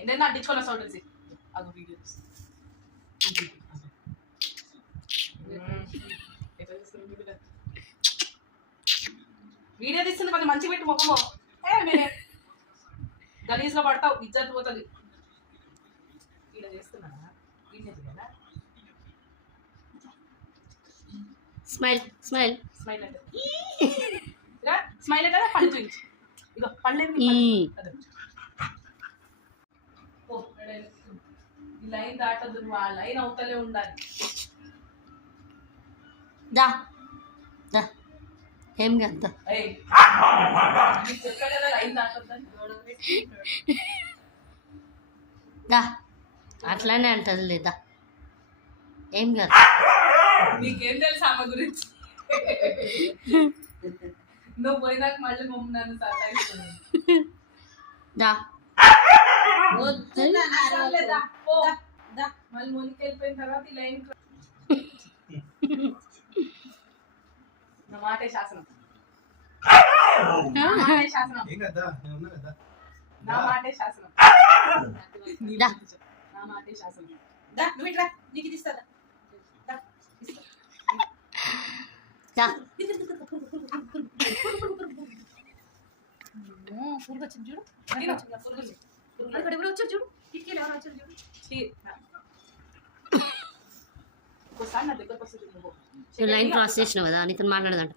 ఏంటన్నా అడ్డించుకున్న సౌండ్ తెలిసి అది వీడియో వీడియో తీస్తుంది కొంచెం మంచి పెట్టి ముఖము మీరే గలీజ్లో పడతావు ఇజ్జత్ పోతుంది ఇలా చేస్తున్నానా స్మైల్ స్మైల్ స్మైల్ అంటే స్మైల్ అంటే పళ్ళు చూపించు ఇగో పళ్ళు ఈ లైన్ దాటద్దు నువ్వు ఆ లైన్ అవుతలే ఉండాలి దా దా ఏం కాదు చెప్పా కదా లైన్ దాటొద్దని దా అట్లానే అంటది లేదా ఏం కాదు నీకేం తెలుసు ఆమె గురించి నువ్వు పోయినాక మళ్ళీ మమ్మల్ని నన్ను సతాయిస్తున్నాను దా మళ్ళీ మునికి వెళ్ళిపోయిన తర్వాత ఈ లైన్ నా మాటే శాసనం నా మాటే శాసనం నా మాటే శాసనం నా మాటే శాసనం నువ్వు ఇట్లా నీకు ఇది ఇస్తా పురుగు వచ్చింది చూడు ఎవరు వచ్చారు చూడు కిటికీలు ఎవరు వచ్చారు చూడు ఒకసారి నా దగ్గరకు వస్తుంది నువ్వు లైన్ క్రాస్ చేసినావు కదా నీతో మాట్లాడదంట